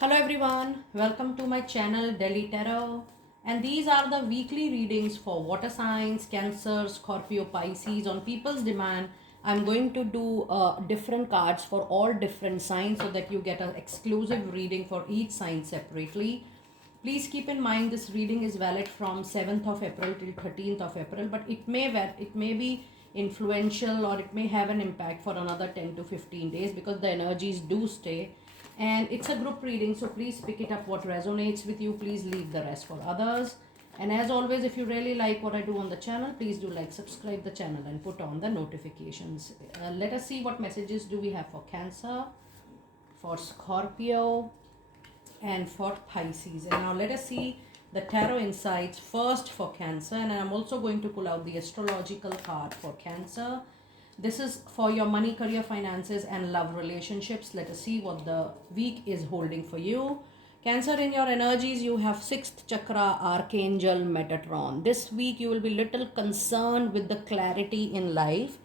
Hello everyone, welcome to my channel Delhi Tarot, and these are the weekly readings for water signs, Cancer, Scorpio, Pisces. On people's demand, I'm going to do different cards for all different signs so that you get an exclusive reading for each sign separately. Please keep in mind this reading is valid from 7th of April till 13th of April, but it may be influential or it may have an impact for another 10 to 15 days because the energies do stay, and it's a group reading, so please pick it up what resonates with you. Please leave the rest for others. And as always, if you really like what I do on the channel, please do like, subscribe the channel and put on the notifications. Let us see what messages do we have for Cancer, for Scorpio, and for Pisces. And now let us see the tarot insights first for Cancer, and I'm also going to pull out the astrological card for Cancer. This is for your money, career, finances, and love relationships. Let us see what the week is holding for you. Cancer, in your energies, you have 6th chakra, Archangel Metatron. This week, you will be little concerned with the clarity in life.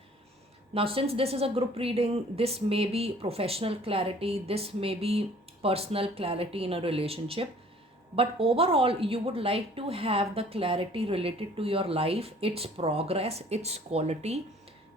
Now, since this is a group reading, this may be professional clarity, this may be personal clarity in a relationship. But overall, you would like to have the clarity related to your life, its progress, its quality.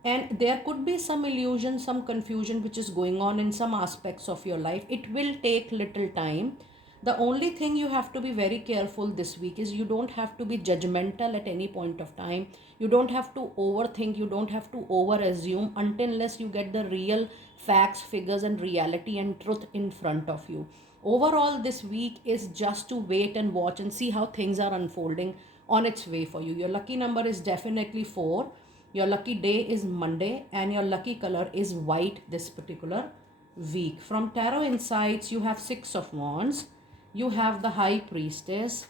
And there could be some illusion, some confusion which is going on in some aspects of your life. It will take little time. The only thing you have to be very careful this week is you don't have to be judgmental at any point of time. You don't have to overthink, you don't have to over assume until unless you get the real facts, figures, and reality and truth in front of you. Overall, this week is just to wait and watch and see how things are unfolding on its way for you. Your lucky number is definitely 4. Your lucky day is Monday, and your lucky color is white this particular week. From Tarot Insights, you have 6 of Wands, you have the High Priestess,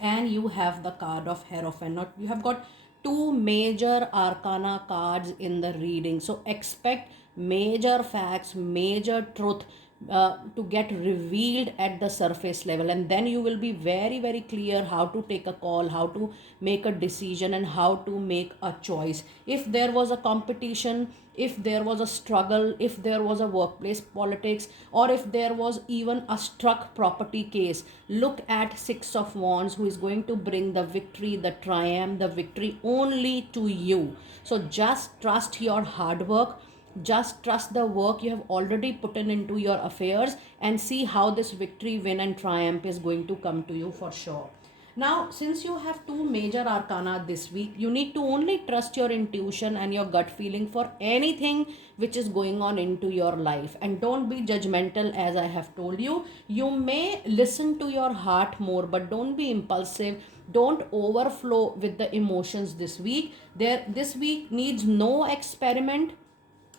and you have the card of Hierophant. You have got two major arcana cards in the reading, so expect major facts, major truth to get revealed at the surface level, and then you will be very very clear how to take a call, how to make a decision, and how to make a choice. If there was a competition, if there was a struggle, if there was a workplace politics, or if there was even a struck property case, look at 6 of Wands, who is going to bring the victory, the triumph, the victory only to you. So just trust your hard work, just trust the work you have already put in into your affairs, and see how this victory, win, and triumph is going to come to you for sure. Now, since you have two major arcana this week, you need to only trust your intuition and your gut feeling for anything which is going on into your life. And don't be judgmental, as I have told you. You may listen to your heart more, but don't be impulsive. Don't overflow with the emotions this week. This week needs no experiment.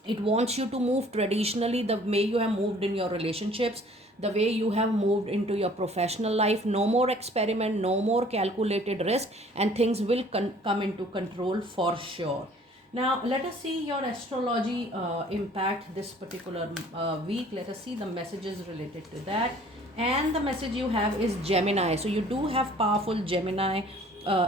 It wants you to move traditionally, the way you have moved in your relationships, the way you have moved into your professional life. No more experiment, no more calculated risk, and things will come into control for sure. Now let us see your astrology impact this particular week. Let us see the messages related to that. And the message you have is Gemini, so you do have powerful Gemini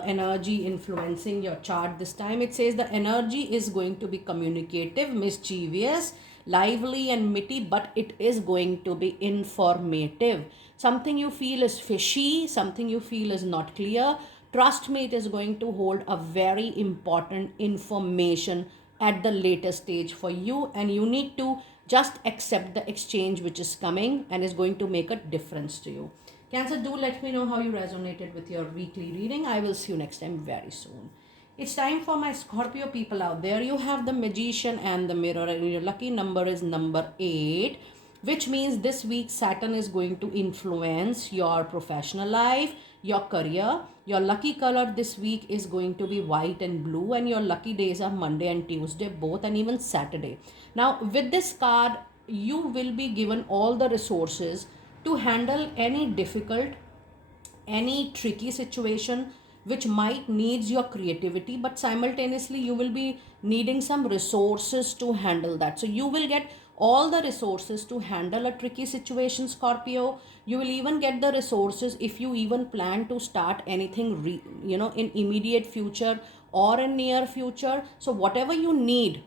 energy influencing your chart this time. It says the energy is going to be communicative, mischievous, lively, and witty, but it is going to be informative. Something you feel is fishy, something you feel is not clear. Trust me, it is going to hold a very important information at the later stage for you, and you need to just accept the exchange which is coming and is going to make a difference to you. Cancer, do let me know how you resonated with your weekly reading. I will see you next time very soon. It's time for my Scorpio people out there. You have the Magician and the Mirror, and your lucky number is number 8, which means this week Saturn is going to influence your professional life, your career. Your lucky color this week is going to be white and blue, and your lucky days are Monday and Tuesday both, and even Saturday. Now with this card, you will be given all the resources to handle any difficult, any tricky situation which might needs your creativity, but simultaneously you will be needing some resources to handle that. So you will get all the resources to handle a tricky situation, Scorpio. You will even get the resources if you even plan to start anything in immediate future, or in near future. So whatever you need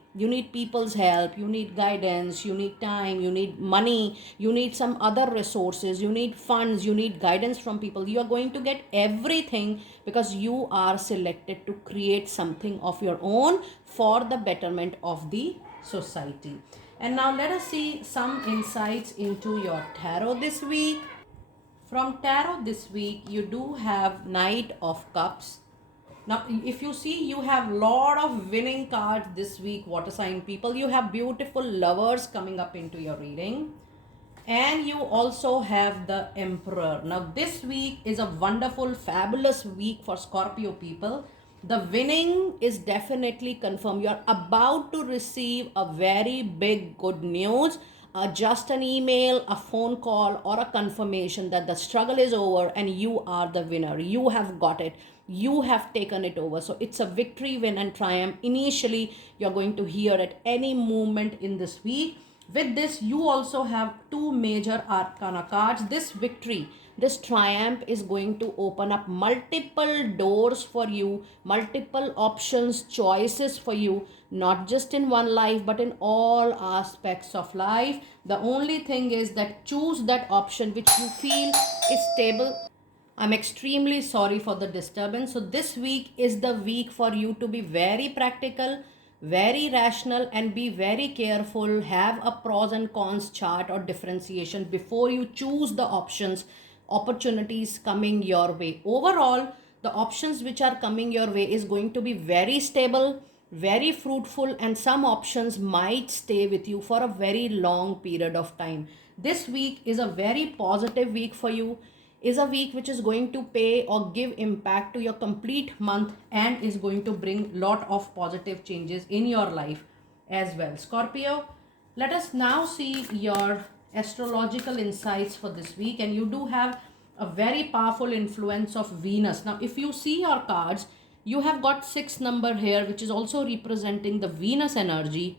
people's help, you need guidance, you need time, you need money, you need some other resources, you need funds, you need guidance from people. You are going to get everything because you are selected to create something of your own for the betterment of the society. And now let us see some insights into your tarot this week. From tarot this week, you do have Knight of Cups. Now, if you see, you have lot of winning cards this week, water sign people. You have beautiful lovers coming up into your reading. And you also have the Emperor. Now, this week is a wonderful, fabulous week for Scorpio people. The winning is definitely confirmed. You are about to receive a very big good news. Just an email, a phone call, or a confirmation that the struggle is over and you are the winner. You have got it. You have taken it over. So it's a victory, win, and triumph. Initially, you're going to hear at any moment in this week. With this, you also have two major arcana cards. This victory, this triumph is going to open up multiple doors for you, multiple options, choices for you, not just in one life, but in all aspects of life. The only thing is that choose that option which you feel is stable. I'm extremely sorry for the disturbance. So, this week is the week for you to be very practical, very rational, and be very careful. Have a pros and cons chart or differentiation before you choose the opportunities coming your way. Overall, the options which are coming your way is going to be very stable, very fruitful, and some options might stay with you for a very long period of time. This week is a very positive week for you, is a week which is going to pay or give impact to your complete month and is going to bring lot of positive changes in your life as well. Scorpio, let us now see your astrological insights for this week. And you do have a very powerful influence of Venus. Now, if you see your cards, you have got 6 number here, which is also representing the Venus energy.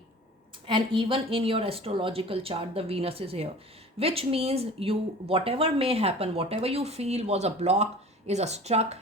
And even in your astrological chart, the Venus is here, which means you, whatever may happen, whatever you feel was a block, is a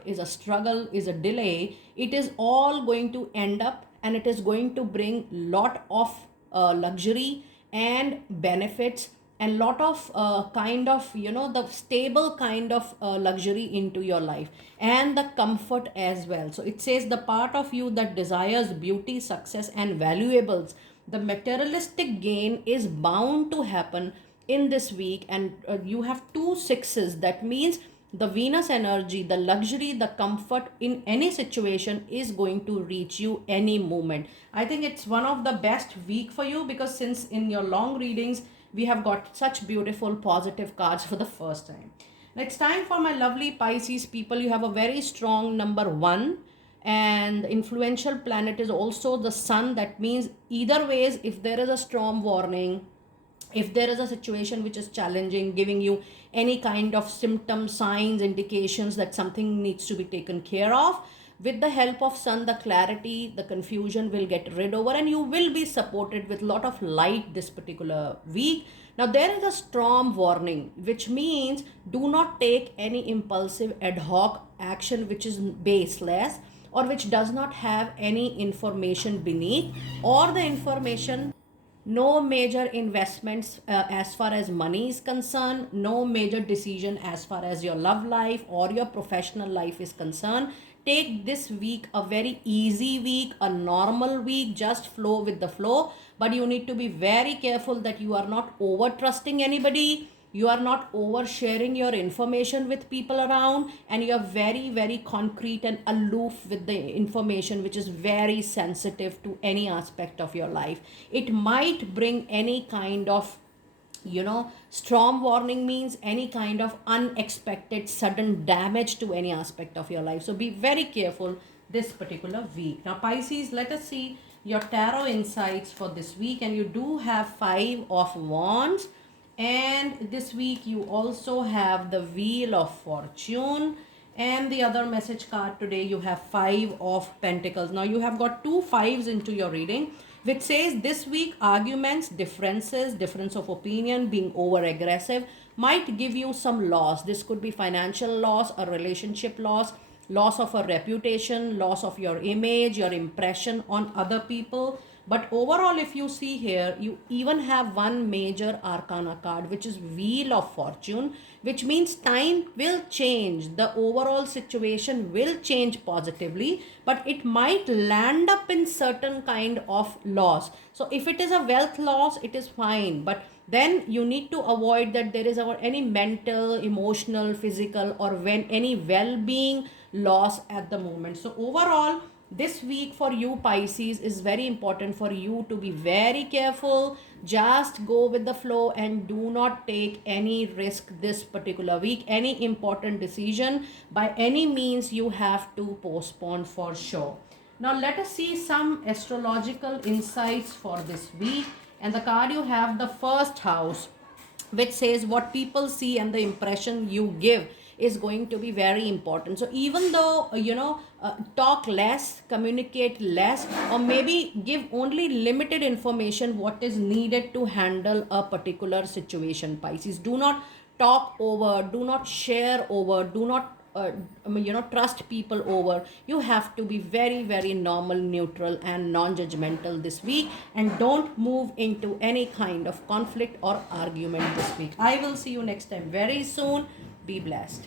is a struggle, is a delay, it is all going to end up and it is going to bring lot of luxury and benefits and lot of kind of, the stable kind of luxury into your life and the comfort as well. So it says the part of you that desires beauty, success, and valuables, the materialistic gain is bound to happen in this week. And you have 2 6s. That means the Venus energy, the luxury, the comfort in any situation is going to reach you any moment. I think it's one of the best week for you, because since in your long readings we have got such beautiful positive cards for the first time. Now it's time for my lovely Pisces people. You have a very strong number 1, and the influential planet is also the sun. That means either ways, if there is a storm warning, if there is a situation which is challenging, giving you any kind of symptoms, signs, indications that something needs to be taken care of, with the help of sun, the clarity, the confusion will get rid over, and you will be supported with lot of light this particular week. Now there is a storm warning, which means do not take any impulsive ad hoc action which is baseless or which does not have any information beneath, or the information, no major investments as far as money is concerned, no major decision as far as your love life or your professional life is concerned. Take this week a very easy week, a normal week, just flow with the flow. But you need to be very careful that you are not over trusting anybody, you are not oversharing your information with people around, and you are very, very concrete and aloof with the information which is very sensitive to any aspect of your life. It might bring any kind of, storm warning means any kind of unexpected sudden damage to any aspect of your life. So be very careful this particular week. Now Pisces, let us see your tarot insights for this week. And you do have 5 of Wands, and this week you also have the Wheel of Fortune, and the other message card today you have 5 of Pentacles. Now you have got 2 5s into your reading, which says this week arguments, differences, difference of opinion, being over aggressive might give you some loss. This could be financial loss, a relationship loss, loss of a reputation, loss of your image, your impression on other people. But overall, if you see here, you even have one major arcana card, which is Wheel of Fortune, which means time will change. The overall situation will change positively, but it might land up in certain kind of loss. So if it is a wealth loss, it is fine, but then you need to avoid that there is any mental, emotional, physical, or when any well-being loss at the moment. So overall, this week for you Pisces is very important for you to be very careful. Just go with the flow and do not take any risk this particular week. Any important decision by any means you have to postpone for sure. Now let us see some astrological insights for this week. And the card you have, the first house, which says what people see and the impression you give is going to be very important. So even though talk less, communicate less, or maybe give only limited information what is needed to handle a particular situation, Pisces. Do not talk over, do not share over, do not trust people over. You have to be very very normal, neutral, and non-judgmental this week, and don't move into any kind of conflict or argument this week. I will see you next time very soon. Be blessed.